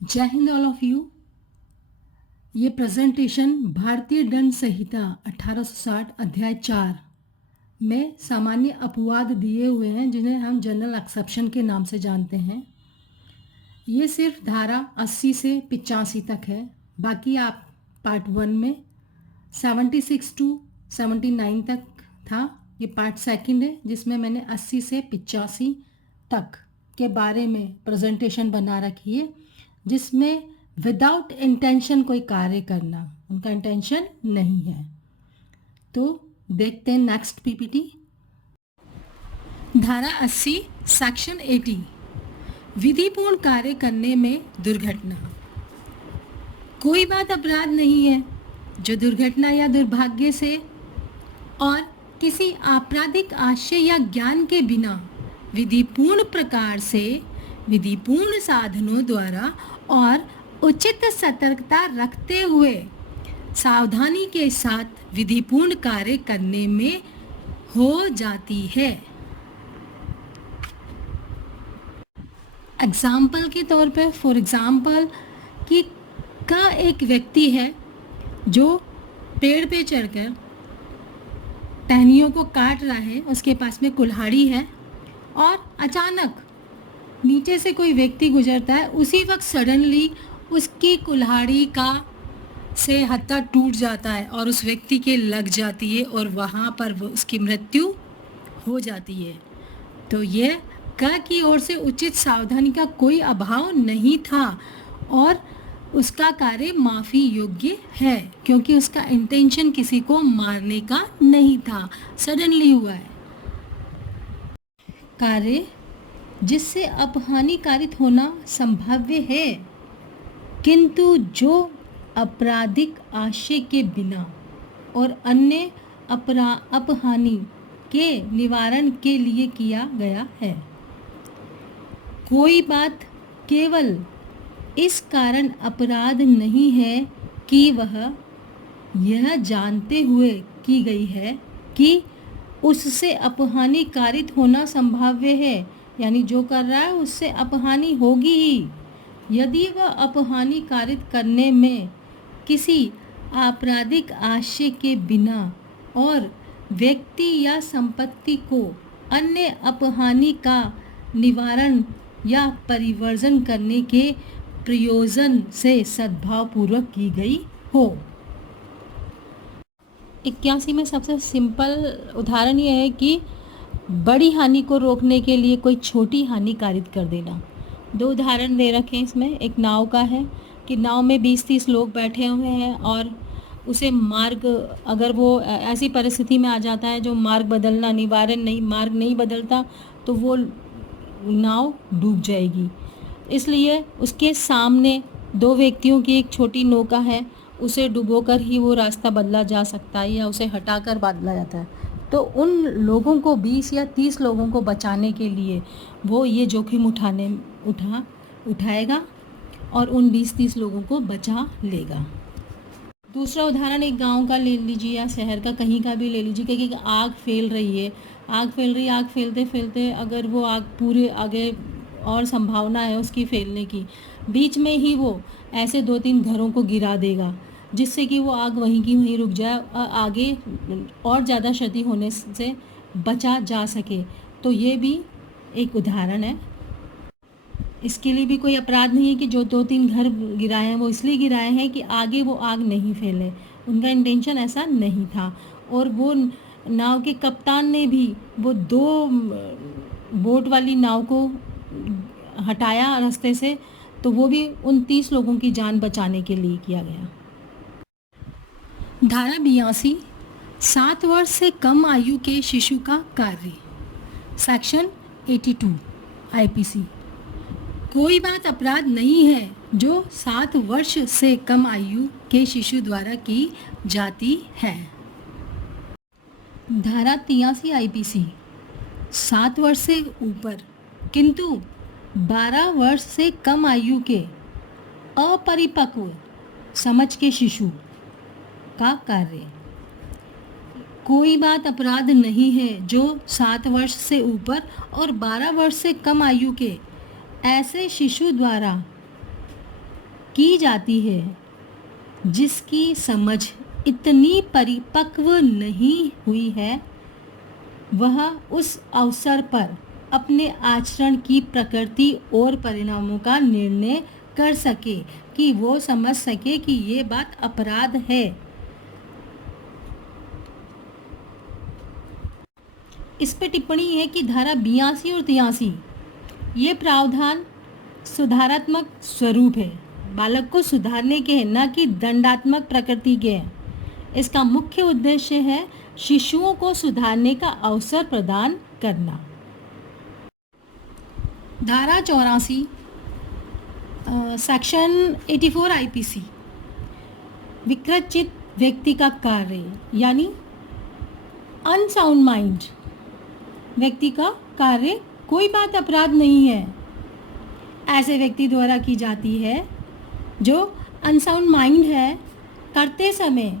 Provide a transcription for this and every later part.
जय Hind all of you. ये presentation भारतीय दंड संहिता 1860 अध्याय 4 में सामान्य अपवाद दिए हुए हैं, जिन्हें हम जनरल एक्सेप्शन के नाम से जानते हैं। ये सिर्फ धारा 80 से 85 तक है। बाकी आप पार्ट 1 में 76 टू 79 तक था। ये पार्ट सेकंड है, जिसमें मैंने 80 से 85 तक के बारे में प्रेजेंटेशन बना रखी है, जिसमें विदाउट इंटेंशन कोई कार्य करना, उनका इंटेंशन नहीं है। तो देखते हैं नेक्स्ट पीपीटी। धारा 80 सेक्शन 80 विधिपूर्ण कार्य करने में दुर्घटना। कोई बात अपराध नहीं है जो दुर्घटना या दुर्भाग्य से और किसी आपराधिक आशय या ज्ञान के बिना विधिपूर्ण प्रकार से, विधिपूर्ण साधनों द्वारा और उचित सतर्कता रखते हुए सावधानी के साथ विधिपूर्ण कार्य करने में हो जाती है। एग्जाम्पल के तौर पे, फॉर एग्जाम्पल कि का एक व्यक्ति है जो पेड़ पे चढ़कर टहनियों को काट रहा है, उसके पास में कुल्हाड़ी है और अचानक नीचे से कोई व्यक्ति गुजरता है। उसी वक्त सडनली उसकी कुल्हाड़ी का से हत्था टूट जाता है और उस व्यक्ति के लग जाती है और वहाँ पर उसकी मृत्यु हो जाती है। तो यह क की ओर से उचित सावधानी का कोई अभाव नहीं था और उसका कार्य माफ़ी योग्य है, क्योंकि उसका इंटेंशन किसी को मारने का नहीं था, सडनली हुआ है। कार्य जिससे अपहानि कारित होना संभाव्य है, किंतु जो आपराधिक आशय के बिना और अन्य अपहानि के निवारण के लिए किया गया है। कोई बात केवल इस कारण अपराध नहीं है कि वह यह जानते हुए की गई है कि उससे अपहानि कारित होना संभाव्य है, यानी जो कर रहा है उससे अपहानि होगी ही। यदि वह अपहानि कारित करने में किसी आपराधिक आशय के बिना और व्यक्ति या संपत्ति को अन्य अपहानि का निवारण या परिवर्जन करने के प्रयोजन से सद्भावपूर्वक की गई हो। 81 में सबसे सिंपल उदाहरण यह है कि बड़ी हानि को रोकने के लिए कोई छोटी हानि कारित कर देना। दो उदाहरण दे रखे हैं इसमें। एक नाव का है कि नाव में 20-30 लोग बैठे हुए हैं और उसे मार्ग, अगर वो ऐसी परिस्थिति में आ जाता है जो मार्ग बदलना निवारण नहीं, मार्ग नहीं बदलता, तो वो नाव डूब जाएगी। इसलिए उसके सामने दो व्यक्तियों की एक छोटी नौका है, उसे डुबोकर ही वो रास्ता बदला जा सकता है या उसे हटाकर बदला जाता है। तो उन लोगों को, 20 या 30 लोगों को बचाने के लिए वो ये जोखिम उठाएगा और उन 20-30 लोगों को बचा लेगा। दूसरा उदाहरण एक गांव का ले लीजिए या शहर का, कहीं का भी ले लीजिए कि आग फैल रही है, आग फैलते फैलते अगर वो आग पूरे आगे और संभावना है उसकी फैलने की, बीच में ही वो ऐसे 2-3 घरों को गिरा देगा जिससे कि वो आग वहीं की वहीं रुक जाए, आगे और ज़्यादा क्षति होने से बचा जा सके। तो ये भी एक उदाहरण है। इसके लिए भी कोई अपराध नहीं है कि जो 2-3 घर गिराए हैं वो इसलिए गिराए हैं कि आगे वो आग नहीं फैले, उनका इंटेंशन ऐसा नहीं था। और वो नाव के कप्तान ने भी वो 2 बोट वाली नाव को हटाया रास्ते से, तो वो भी उन 30 लोगों की जान बचाने के लिए किया गया। धारा 82 7 वर्ष से कम आयु के शिशु का कार्य, सेक्शन 82 आईपीसी। कोई बात अपराध नहीं है जो 7 वर्ष से कम आयु के शिशु द्वारा की जाती है। धारा 83 आईपीसी 7 वर्ष से ऊपर किंतु 12 वर्ष से कम आयु के अपरिपक्व समझ के शिशु का कार्य। कोई बात अपराध नहीं है जो 7 वर्ष से ऊपर और 12 वर्ष से कम आयु के ऐसे शिशु द्वारा की जाती है जिसकी समझ इतनी परिपक्व नहीं हुई है, वह उस अवसर पर अपने आचरण की प्रकृति और परिणामों का निर्णय कर सके, कि वो समझ सके कि ये बात अपराध है। इस पे टिप्पणी है कि धारा 82 और 83 ये प्रावधान सुधारात्मक स्वरूप है, बालक को सुधारने के हैं, न कि दंडात्मक प्रकृति के हैं। इसका मुख्य उद्देश्य है शिशुओं को सुधारने का अवसर प्रदान करना। धारा 84 सेक्शन 84 आईपीसी विकृत व्यक्ति का कार्य यानी अनसाउंड माइंड व्यक्ति का कार्य कोई बात अपराध नहीं है। ऐसे व्यक्ति द्वारा की जाती है जो अनसाउंड माइंड है, करते समय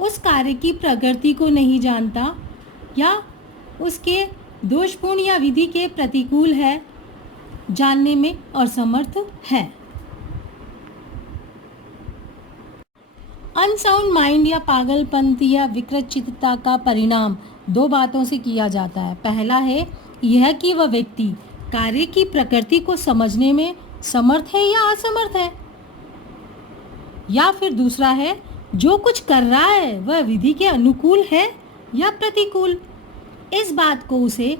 उस कार्य की प्रकृति को नहीं जानता या उसके दोषपूर्ण या विधि के प्रतिकूल है, जानने में असमर्थ है। अनसाउंड माइंड या पागलपंती या विकृतचित्तता का परिणाम दो बातों से किया जाता है। पहला है यह कि वह व्यक्ति कार्य की प्रकृति को समझने में समर्थ है या असमर्थ है, या फिर दूसरा है जो कुछ कर रहा है वह विधि के अनुकूल है या प्रतिकूल, इस बात को उसे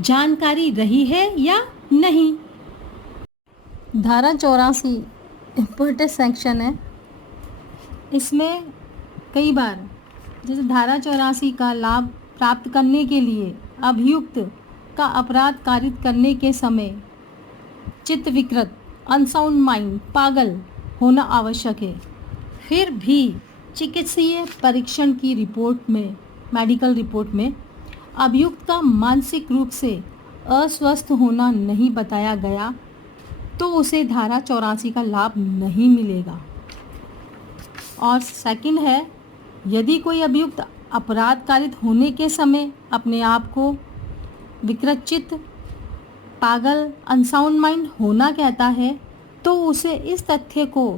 जानकारी रही है या नहीं। धारा 84 इम्पोर्टेंट सेक्शन है। इसमें कई बार जैसे धारा 84 का लाभ प्राप्त करने के लिए अभियुक्त का अपराध कारित करने के समय चित्त विकृत अनसाउंड माइंड पागल होना आवश्यक है। फिर भी चिकित्सीय परीक्षण की रिपोर्ट में मेडिकल रिपोर्ट में अभियुक्त का मानसिक रूप से अस्वस्थ होना नहीं बताया गया तो उसे धारा 84 का लाभ नहीं मिलेगा। और सेकंड है यदि कोई अभियुक्त अपराध कारित होने के समय अपने आप को विकृतचित्त पागल अनसाउंड माइंड होना कहता है तो उसे इस तथ्य को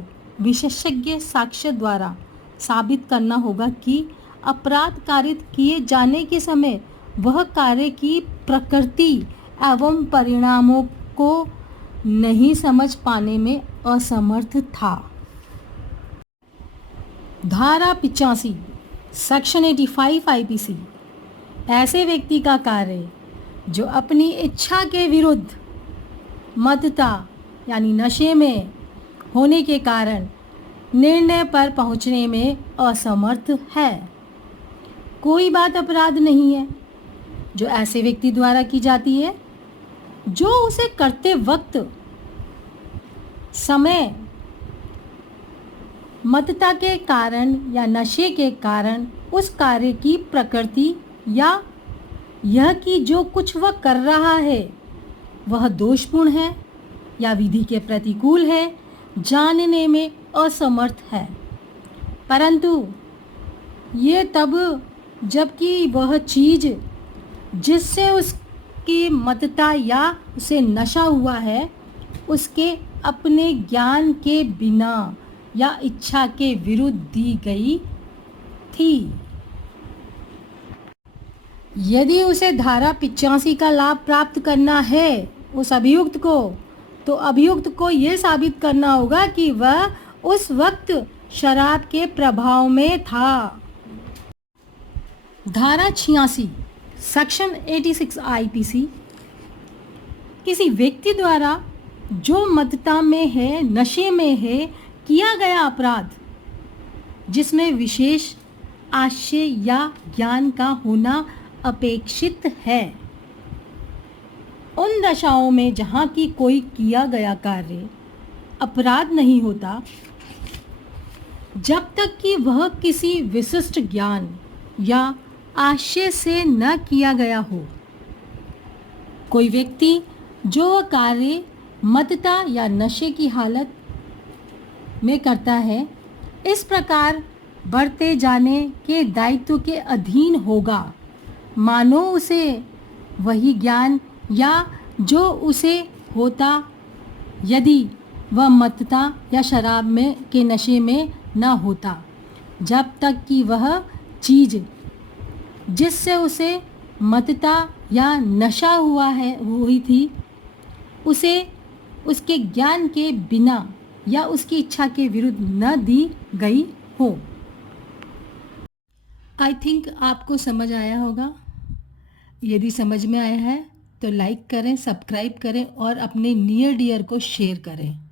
विशेषज्ञ साक्ष्य द्वारा साबित करना होगा कि अपराध कारित किए जाने के समय वह कार्य की प्रकृति एवं परिणामों को नहीं समझ पाने में असमर्थ था। धारा 85 सेक्शन 85 आईपीसी ऐसे व्यक्ति का कार्य जो अपनी इच्छा के विरुद्ध मत्तता यानी नशे में होने के कारण निर्णय पर पहुंचने में असमर्थ है, कोई बात अपराध नहीं है जो ऐसे व्यक्ति द्वारा की जाती है जो उसे करते वक्त समय मत्तता के कारण या नशे के कारण उस कार्य की प्रकृति या यह कि जो कुछ वह कर रहा है वह दोषपूर्ण है या विधि के प्रतिकूल है, जानने में असमर्थ है। परंतु ये तब जबकि वह चीज़ जिससे उसकी मत्तता या उसे नशा हुआ है उसके अपने ज्ञान के बिना या इच्छा के विरुद्ध दी गई थी। यदि उसे धारा 85 का लाभ प्राप्त करना है उस अभियुक्त को, तो अभियुक्त को यह साबित करना होगा कि वह उस वक्त शराब के प्रभाव में था। धारा 86 सेक्शन 86 आईपीसी किसी व्यक्ति द्वारा जो मत्तता में है, नशे में है, किया गया अपराध जिसमें विशेष आशय या ज्ञान का होना अपेक्षित है, उन दशाओं में जहाँ की कोई किया गया कार्य अपराध नहीं होता जब तक कि वह किसी विशिष्ट ज्ञान या आशय से न किया गया हो। कोई व्यक्ति जो वह कार्य मत्तता या नशे की हालत में करता है इस प्रकार बढ़ते जाने के दायित्व के अधीन होगा मानो उसे वही ज्ञान या जो उसे होता यदि वह मत्तता या शराब में के नशे में न होता, जब तक कि वह चीज़ जिससे उसे मत्तता या नशा हुई थी उसे उसके ज्ञान के बिना या उसकी इच्छा के विरुद्ध न दी गई हो। आई थिंक आपको समझ आया होगा। यदि समझ में आया है तो लाइक करें, सब्सक्राइब करें और अपने नियर डियर को शेयर करें।